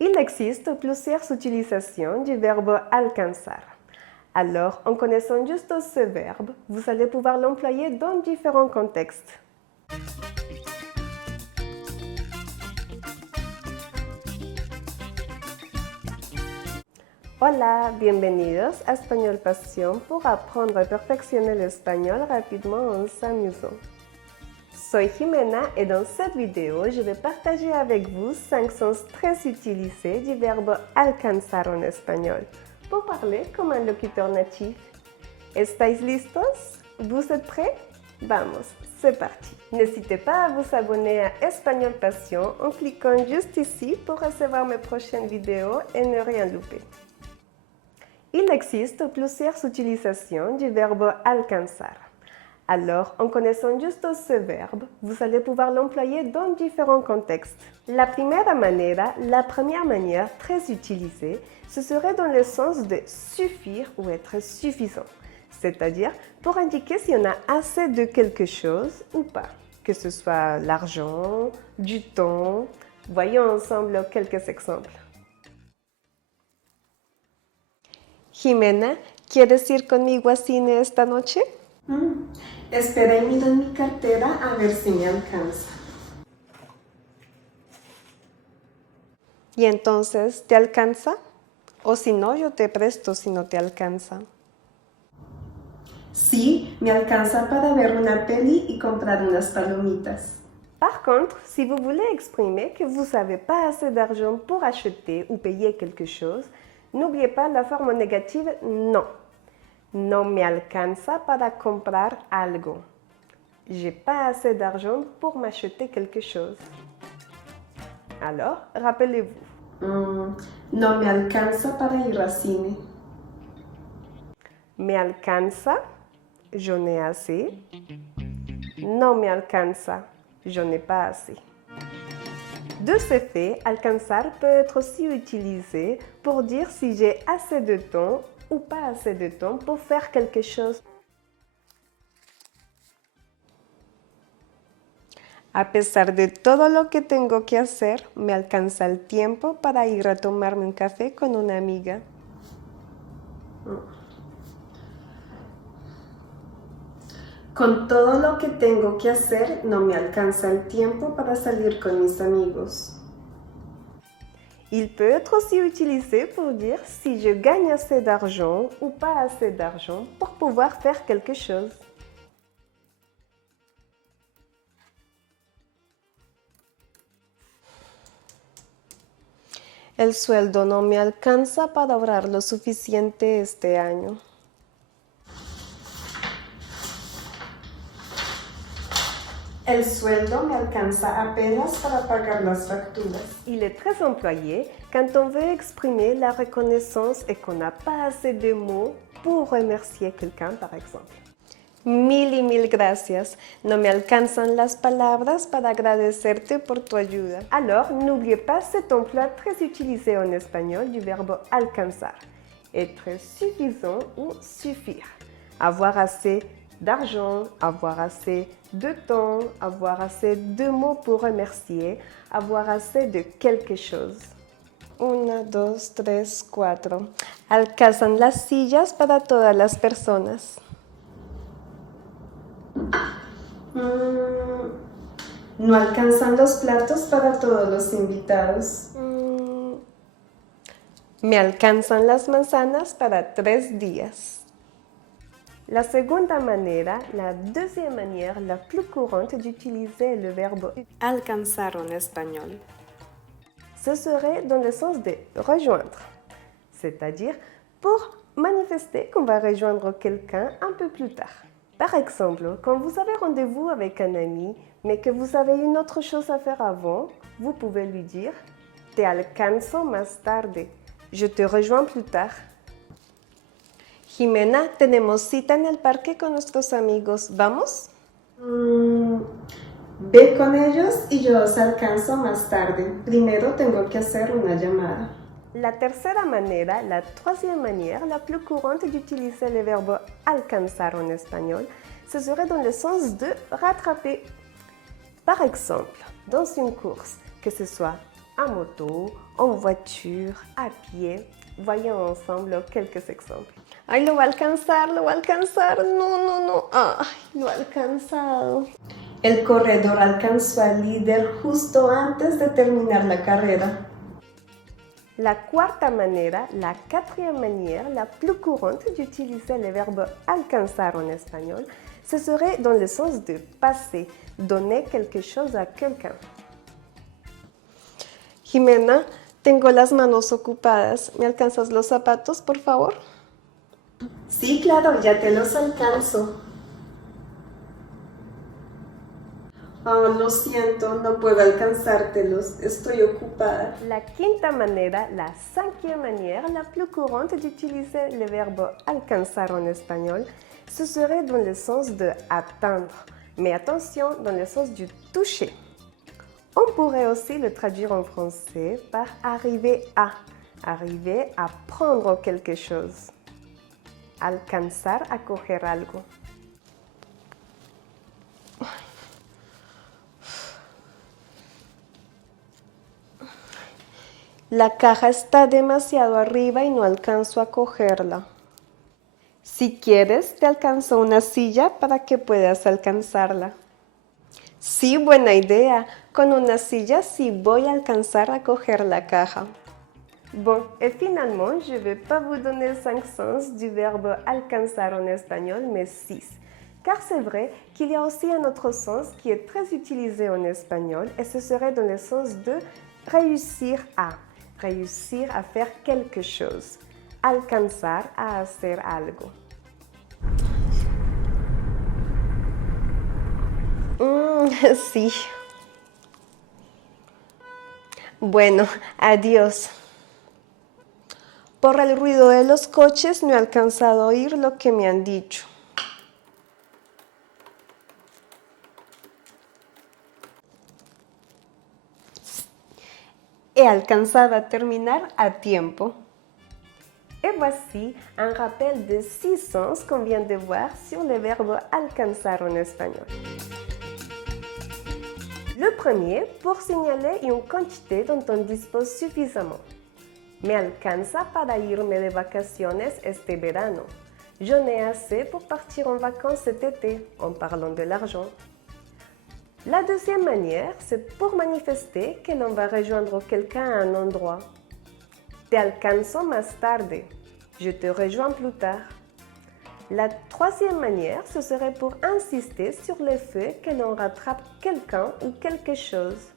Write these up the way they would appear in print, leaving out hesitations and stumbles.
Il existe plusieurs utilisations du verbe alcanzar. Alors, en connaissant juste ce verbe, vous allez pouvoir l'employer dans différents contextes. Hola, bienvenidos a Español Pasión pour apprendre et perfectionner l'espagnol rapidement en s'amusant. Soy Jimena et dans cette vidéo, je vais partager avec vous 5 sens très utilisés du verbe alcanzar en espagnol pour parler comme un locuteur natif. ¿Estáis listos? ¿Vous êtes prêts? Vamos, c'est parti! N'hésitez pas à vous abonner à Espagnol Passion en cliquant juste ici pour recevoir mes prochaines vidéos et ne rien louper. Il existe plusieurs utilisations du verbe alcanzar. Alors, en connaissant juste ce verbe, vous allez pouvoir l'employer dans différents contextes. La première manière très utilisée, ce serait dans le sens de suffire ou être suffisant, c'est-à-dire pour indiquer si on a assez de quelque chose ou pas, que ce soit l'argent, du temps. Voyons ensemble quelques exemples. Jimena, ¿quieres ir conmigo al cine esta noche? Espera y miro en mi cartera a ver si me alcanza. ¿Y entonces te alcanza? O si no, yo te presto si no te alcanza. Sí, me alcanza para ver una peli y comprar unas palomitas. Par contre, si vous voulez exprimer que vous n'avez pas assez d'argent pour acheter ou payer quelque chose, n'oubliez pas la forme négative no. No me alcanza para comprar algo. J'ai pas assez d'argent pour m'acheter quelque chose. Alors, rappelez-vous. No me alcanza para ir al cine. Me alcanza, j'en ai assez. No me alcanza, je n'ai pas assez. De ce fait, alcanzar peut être aussi utilisé pour dire si j'ai assez de temps ou pas assez de temps pour faire quelque chose. A pesar de todo lo que tengo que hacer, me alcanza el tiempo para ir a tomarme un café con una amiga. Con todo lo que tengo que hacer, no me alcanza el tiempo para salir con mis amigos. Il peut être aussi utilisé pour dire si je gagne assez d'argent ou pas assez d'argent pour pouvoir faire quelque chose. El sueldo no me alcanza para ahorrar lo suficiente este año. El sueldo me alcanza apenas para pagar las facturas. Il est très employé quand on veut exprimer la reconnaissance et qu'on n'a pas assez de mots pour remercier quelqu'un, par exemple. Mil y mil gracias. No me alcanzan las palabras para agradecerte por tu ayuda. Alors, n'oubliez pas cet emploi très utilisé en espagnol du verbe alcanzar. Être suffisant ou suffire. Avoir assez d'argent, avoir assez de temps, avoir assez de mots pour remercier, avoir assez de quelque chose. 1, 2, 3, 4. Alcanzan las sillas para todas las personas. No alcanzan los platos para todos los invitados. Me alcanzan las manzanas para 3 días. La deuxième manière la plus courante d'utiliser le verbe alcanzar en espagnol, ce serait dans le sens de rejoindre, c'est-à-dire pour manifester qu'on va rejoindre quelqu'un un peu plus tard. Par exemple, quand vous avez rendez-vous avec un ami, mais que vous avez une autre chose à faire avant, vous pouvez lui dire « Te alcanzo más tarde », je te rejoins plus tard. Jimena, tenemos cita en el parque con nuestros amigos. ¿Vamos? Ve con ellos y yo los alcanzo más tarde. Primero tengo que hacer una llamada. La troisième manière la plus courante d'utiliser le verbe alcanzar en espagnol, ce serait dans le sens de rattraper. Par exemple, dans une course, que ce soit à moto, en voiture, à pied. Voyons ensemble quelques exemples. ¡Ay, lo va a alcanzar, lo va a alcanzar! ¡No, no, no! ¡Ay, lo ha alcanzado! El corredor alcanzó al líder justo antes de terminar la carrera. La cuarta manera, la quatrième manière la plus courante d'utiliser le verbe alcanzar en espagnol, ce serait dans le sens de passer, donner quelque chose à quelqu'un. Jimena, tengo las manos ocupadas. ¿Me alcanzas los zapatos, por favor? Sí, claro, ya te los alcanzo. Oh, lo siento, no puedo alcanzártelos, estoy ocupada. La quinta manera, la cinquième manière la plus courante d'utiliser le verbe alcanzar en espagnol, ce serait dans le sens de atteindre, mais attention, dans le sens du toucher. On pourrait aussi le traduire en français par arriver à prendre quelque chose. Alcanzar a coger algo. La caja está demasiado arriba y no alcanzo a cogerla. Si quieres, te alcanzo una silla para que puedas alcanzarla. Sí, buena idea. Con una silla sí voy a alcanzar a coger la caja. Bon, et finalement, je ne vais pas vous donner 5 sens du verbe alcanzar en espagnol, mais 6. Car c'est vrai qu'il y a aussi un autre sens qui est très utilisé en espagnol et ce serait dans le sens de réussir à faire quelque chose, alcanzar a hacer algo. Sí. Bueno, adiós. Por el ruido de los coches no he alcanzado a oír lo que me han dicho. He alcanzado a terminar a tiempo. Et voici un rappel de 6 sens qu'on vient de voir sur le verbe alcanzar en espagnol. Le premier, pour signaler une quantité dont on dispose suffisamment. Me alcanza para irme de vacaciones este verano. J'en ai assez pour partir en vacances cet été, en parlant de l'argent. La deuxième manière, c'est pour manifester que l'on va rejoindre quelqu'un à un endroit. Te alcanzo más tarde. Je te rejoins plus tard. La troisième manière, ce serait pour insister sur le fait que l'on rattrape quelqu'un ou quelque chose.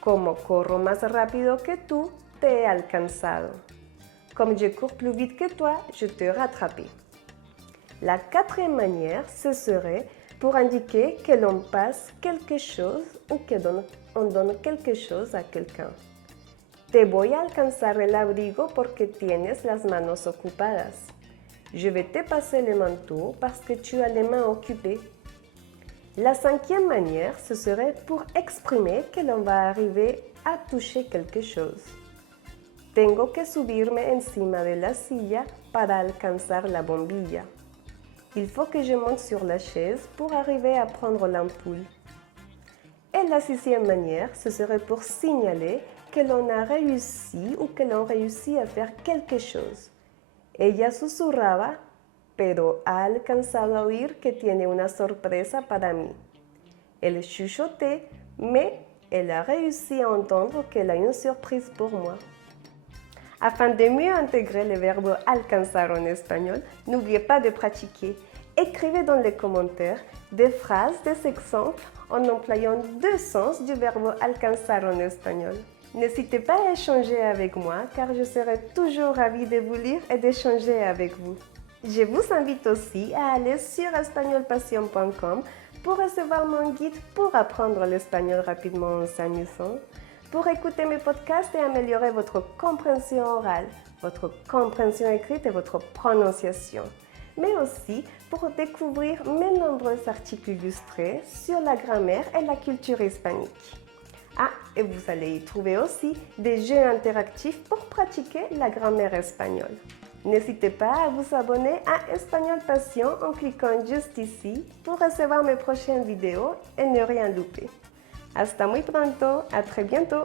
Como corro más rápido que tú, te he alcanzado. Comme je cours plus vite que toi, je te rattrapé. La quatrième manière, ce serait pour indiquer que l'on passe quelque chose ou que on donne quelque chose à quelqu'un. Te voy a alcanzar el abrigo porque tienes las manos ocupadas. Je vais te passer le manteau parce que tu as les mains occupées. La cinquième manière, ce serait pour exprimer que l'on va arriver à toucher quelque chose. Tengo que subirme encima de la silla para alcanzar la bombilla. Il faut que je monte sur la chaise pour arriver à prendre l'ampoule. Et la sixième manière, ce serait pour signaler que l'on a réussi ou que l'on réussit à faire quelque chose. Ella susurraba, pero ha alcanzado a oír que tiene una sorpresa para mí. Elle chuchotait, mais elle a réussi à entendre qu'elle a une surprise pour moi. Afin de mieux intégrer le verbe alcanzar en espagnol, n'oubliez pas de pratiquer. Écrivez dans les commentaires des phrases, des exemples en employant 2 sens du verbe alcanzar en espagnol. N'hésitez pas à échanger avec moi car je serai toujours ravie de vous lire et d'échanger avec vous. Je vous invite aussi à aller sur espagnolpassion.com pour recevoir mon guide pour apprendre l'espagnol rapidement en s'amusant, pour écouter mes podcasts et améliorer votre compréhension orale, votre compréhension écrite et votre prononciation, mais aussi pour découvrir mes nombreux articles illustrés sur la grammaire et la culture hispanique. Ah, et vous allez y trouver aussi des jeux interactifs pour pratiquer la grammaire espagnole. N'hésitez pas à vous abonner à Espagnol Passion en cliquant juste ici pour recevoir mes prochaines vidéos et ne rien louper. Hasta muy pronto, à très bientôt!